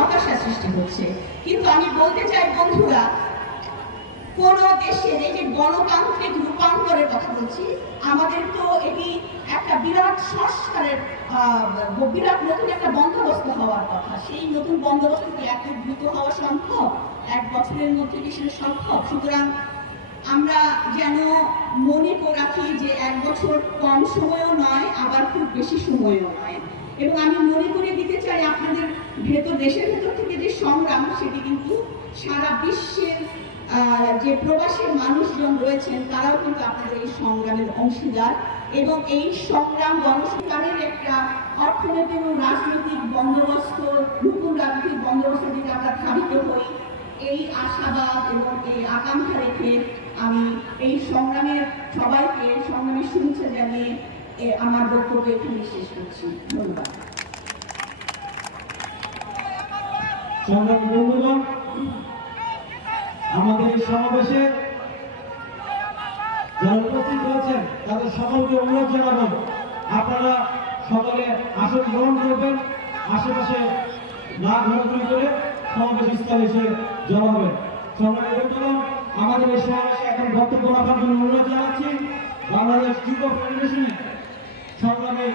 হতাশা সৃষ্টি হচ্ছে। কিন্তু আমি বলতে চাই বন্ধুরা, কোন দেশের এই যে গণতান্ত্রিক রূপান্তরের কথা বলছি, আমাদের তো এটি একটা বিরাট সংস্কারের বিরাট নতুন একটা বন্দোবস্ত হওয়ার কথা। সেই নতুন বন্দোবস্ত কি এত দ্রুত হওয়া সম্ভব? 1 বছরের মধ্যে কি সেটা সম্ভব? সুতরাং আমরা যেন মনে করে রাখি যে 1 বছর কম সময়ও নয়, আবার খুব বেশি সময়ও নয়। এবং আমি মনে করে দিতে চাই আপনাদের দেশের ভেতর থেকে যে সংগ্রাম, সেটি কিন্তু সারা বিশ্বের যে প্রবাসী মানুষজন রয়েছেন তারাও কিন্তু আপনাদের এই সংগ্রামের অংশীদার। এবং এই সংগ্রাম গণসংগ্রামের একটা অর্থনৈতিক এবং রাজনৈতিক বন্দোবস্ত, নতুন রাজনৈতিক বন্দোবস্ত থেকে আমরা ধাবিত হই, এই আশাবাদ এবং এই আকাঙ্ক্ষা রেখে আমি এই সংগ্রামের সবাইকে সংগ্রামের শুভেচ্ছা জানিয়ে আমার বক্তব্য এখানে শেষ করছি। ধন্যবাদ। সংগ্রামী বন্ধুগণ, আমাদের এই সমাবেশে যারা উপস্থিত হয়েছেন তাদের সকলকে অনুরোধ জানাবো, আপনারা সকলে আসন গ্রহণ করবেন, আশেপাশে না ঘোরাঘুরি করে সমাবেশ স্থলে এসে জমা হবেন। সংগ্রামী বন্ধুগণ, আমাদের এই সমাবেশে এখন বক্তব্য রাখার জন্য অনুরোধ জানাচ্ছি বাংলাদেশ যুব ফেডারেশনের সংগ্রামী